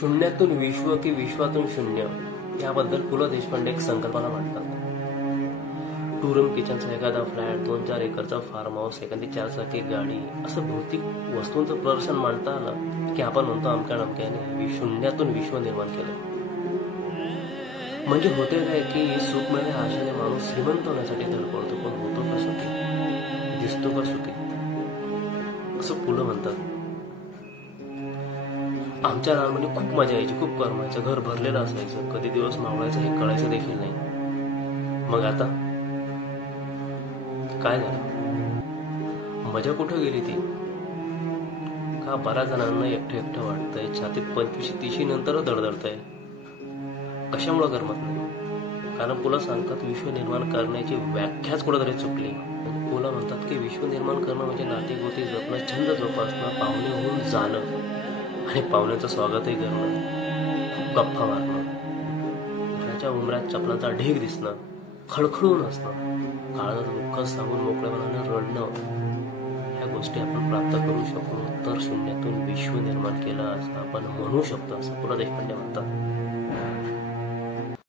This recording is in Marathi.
शून्यातून विश्व की विश्वातून शून्य याबद्दल पु ल देशपांडे एक संकल्पना मांडतात. टू रूम किचनचा एखादा फ्लॅट, 2-4 एकरचा फार्म हाऊस, एखादी 4 चाकी गाडी, असं भौतिक वस्तूंचं प्रदर्शन मांडता आलं की आपण म्हणतो अमक्या नमक्याने शून्यातून विश्व निर्माण केलं. म्हणजे होते काय की सुखमय आशेने माणूस श्रीमंत होण्यासाठी धडपडतो, पण होतो का सुखी, दिसतो का सुखी, असं पुढं म्हणतात. आमच्या लहानपणी खूप मजा यायची, खूप करमायचं, घर भरलेलं असायचं, कधी दिवस मावळायचं हे कळायचं देखील नाही. मग आता काय झालं, मजा कुठं गेली ती? का बऱ्याच जणांना एकटं एकटं वाटतंय, छातीत 25-30 नंतर दडदडतंय. कशामुळं करमत नाही? कारण पुला सांगतात विश्व निर्माण करण्याची व्याख्याच कुठेतरी चुकली. पुला म्हणतात की विश्व निर्माण करणं म्हणजे नातीगोती जपणं, छंद जोपासणं, पाहुणे होऊन जाणं आणि पाहुण्याचं स्वागतही करणं, खूप गप्पा मारणं, घराच्या उमऱ्यात चपलांचा ढीग दिसणं, खळखळून असणं, काळाचं दुःख सांगून मोकळेपणाने रडणं, ह्या गोष्टी आपण प्राप्त करू शकलो तर शून्यातून विश्व निर्माण केलं असं आपण म्हणू शकतो, असं पु ल देशपांडे म्हणतात.